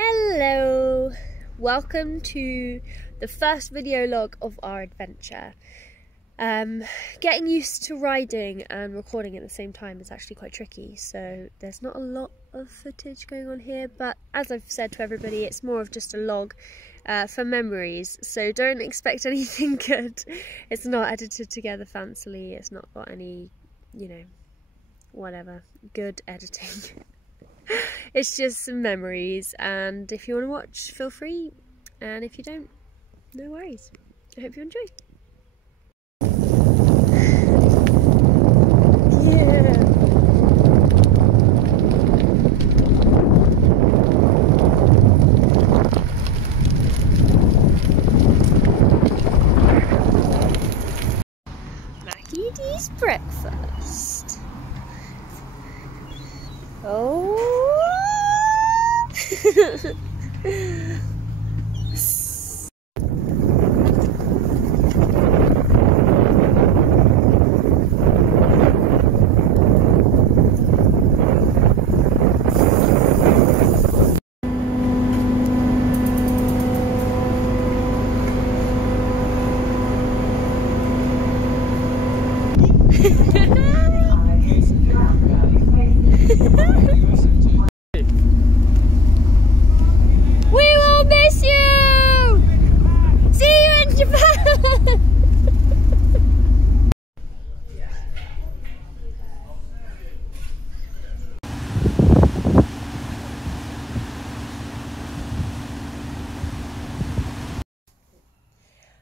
Hello! Welcome to the first video log of our adventure. Getting used to riding and recording at the same time is actually quite tricky, so there's not a lot of footage going on here, but as I've said to everybody, it's more of just a log for memories, so don't expect anything good. It's not edited together fancily, it's not got any, whatever, good editing. It's just some memories, and if you want to watch, feel free, and if you don't, no worries. I hope you enjoy. Yeah. Mackie D's breakfast. Oh.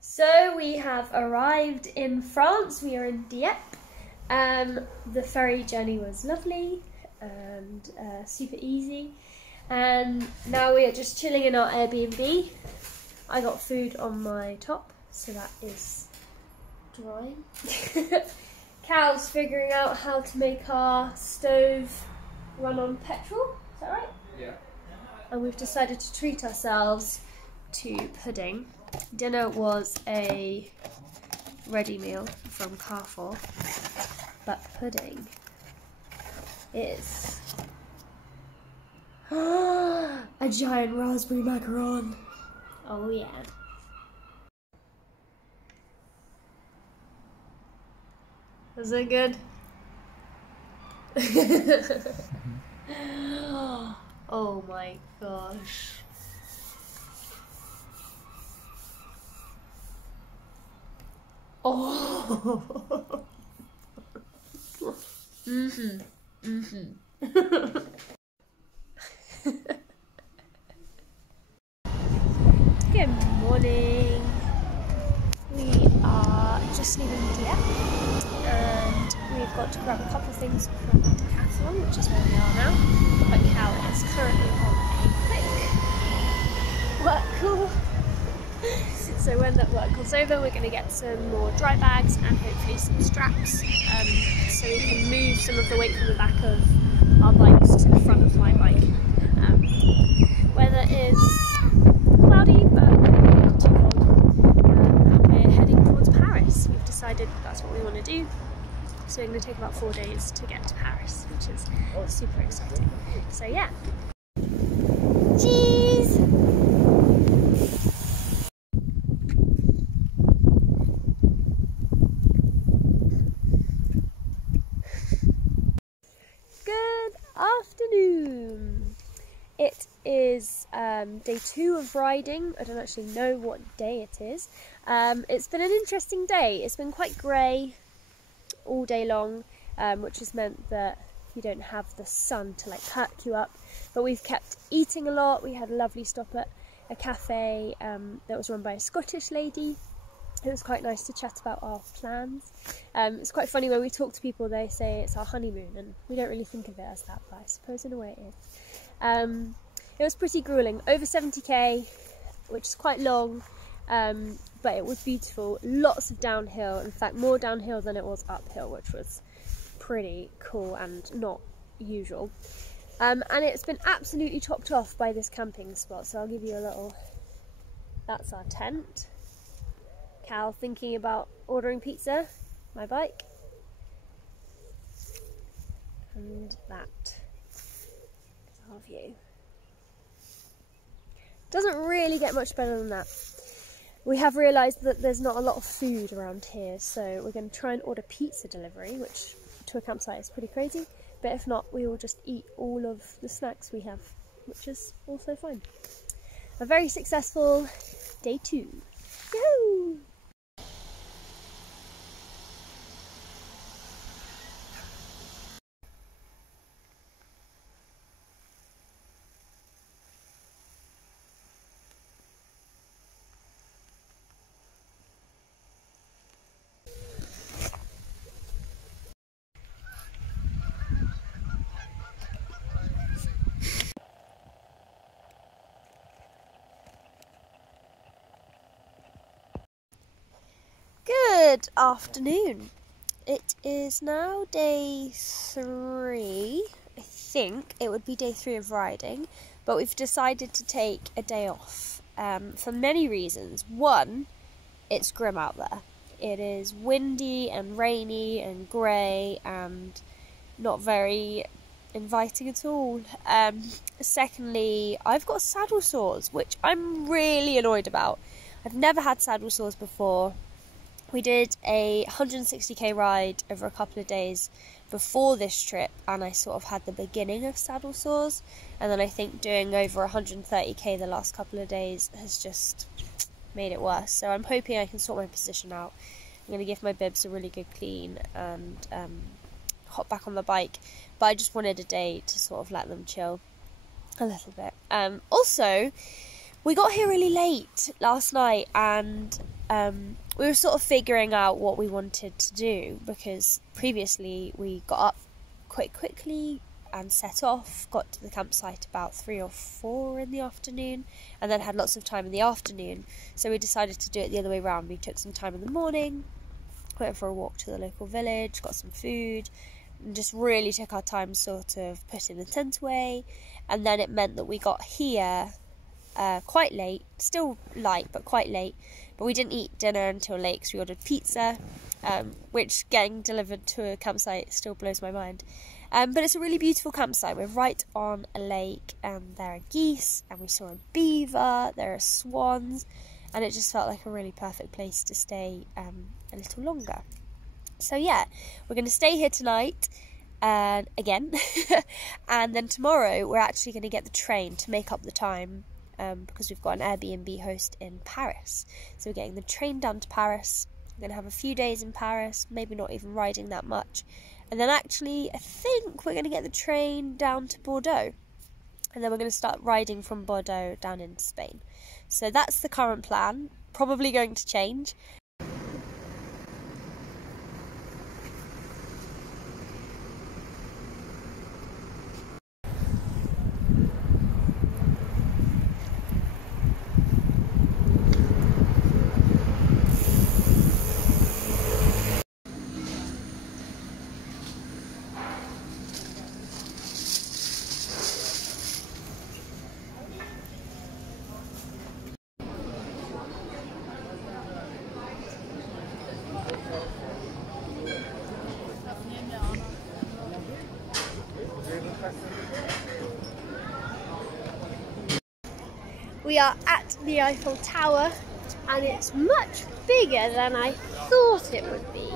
So we have arrived in France. We are in Dieppe. The ferry journey was lovely and super easy, and now we are just chilling in our Airbnb. I got food on my top, so that is drying. Cal's figuring out how to make our stove run on petrol, is that right? Yeah. And we've decided to treat ourselves to pudding. Dinner was a ready meal from Carrefour, but pudding is a giant raspberry macaron. Oh yeah. Is it good? Oh my gosh. Oh. Good morning. We are just leaving Dieppe and we've got to grab a couple of things from Decathlon, which is where we are now. But Cal is currently on a quick work call. So when that work calls over, we're going to get some more dry bags and hopefully some straps, so we can move some of the weight from the back of our bikes to the front of my bike. Weather is cloudy, but not too cold. And we're heading towards Paris. We've decided that's what we want to do. So we're going to take about 4 days to get to Paris, which is super exciting. So yeah. Cheese! Afternoon. It is day 2 of riding. I don't actually know what day it is. It's been an interesting day. It's been quite grey all day long, which has meant that you don't have the sun to like perk you up, but we've kept eating a lot. We had a lovely stop at a cafe that was run by a Scottish lady. It was quite nice to chat about our plans. It's quite funny when we talk to people, they say it's our honeymoon, and we don't really think of it as that, but I suppose in a way it is. It was pretty gruelling, over 70k, which is quite long, but it was beautiful. Lots of downhill, in fact more downhill than it was uphill, which was pretty cool and not usual. And it's been absolutely topped off by this camping spot, so I'll give you a little, that's our tent. Cal thinking about ordering pizza, my bike, and that is our view. Doesn't really get much better than that. We have realised that there's not a lot of food around here, so we're going to try and order pizza delivery, which to a campsite is pretty crazy, but if not, we will just eat all of the snacks we have, which is also fine. A very successful day 2. Yahoo! Good afternoon. It is now day 3. I think it would be day 3 of riding, but we've decided to take a day off for many reasons. One, it's grim out there. It is windy and rainy and grey and not very inviting at all. Secondly, I've got saddle sores, which I'm really annoyed about. I've never had saddle sores before. We did a 160k ride over a couple of days before this trip, and I sort of had the beginning of saddle sores, and then I think doing over 130k the last couple of days has just made it worse. So I'm hoping I can sort my position out. I'm going to give my bibs a really good clean and hop back on the bike, but I just wanted a day to sort of let them chill a little bit. Also, we got here really late last night, and we were sort of figuring out what we wanted to do, because previously we got up quite quickly and set off, got to the campsite about 3 or 4 in the afternoon, and then had lots of time in the afternoon. So we decided to do it the other way around. We took some time in the morning, went for a walk to the local village, got some food, and just really took our time sort of putting the tent away. And then it meant that we got here quite late, still light but quite late, but we didn't eat dinner until late because we ordered pizza, which getting delivered to a campsite still blows my mind. But it's a really beautiful campsite. We're right on a lake, and there are geese, and we saw a beaver, there are swans, and it just felt like a really perfect place to stay a little longer. So yeah, we're going to stay here tonight again, and then tomorrow we're actually going to get the train to make up the time, because we've got an Airbnb host in Paris. So we're getting the train down to Paris. We're going to have a few days in Paris, maybe not even riding that much. And then actually, I think we're going to get the train down to Bordeaux. And then we're going to start riding from Bordeaux down into Spain. So that's the current plan. Probably going to change. We are at the Eiffel Tower, and it's much bigger than I thought it would be.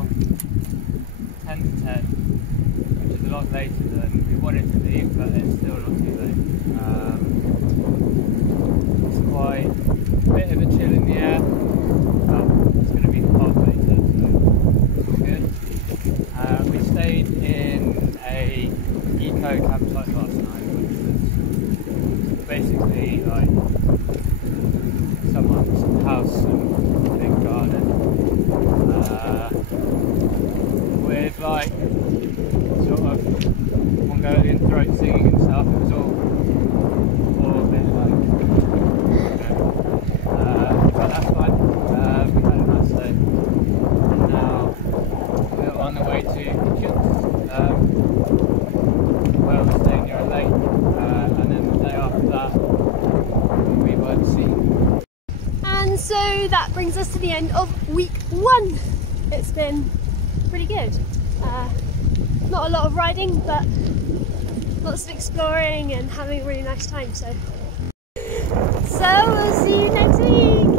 now 10 to 10, which is a lot later than we wanted to be, but it's still not too late. It's quite a bit of a chill in the air, but it's going to be hot later, so it's all good. We stayed in a eco campsite last night, which was basically like someone's house and big garden, with like sort of Mongolian throat singing and stuff. It was all a bit like, but that's fine. We had a nice day, and now we're on the way to Egypt, where we're staying near a lake, and then the day after that we won't see. And so that brings us to the end of week 1. It's been pretty good. Not a lot of riding, but lots of exploring and having a really nice time. So we'll see you next week.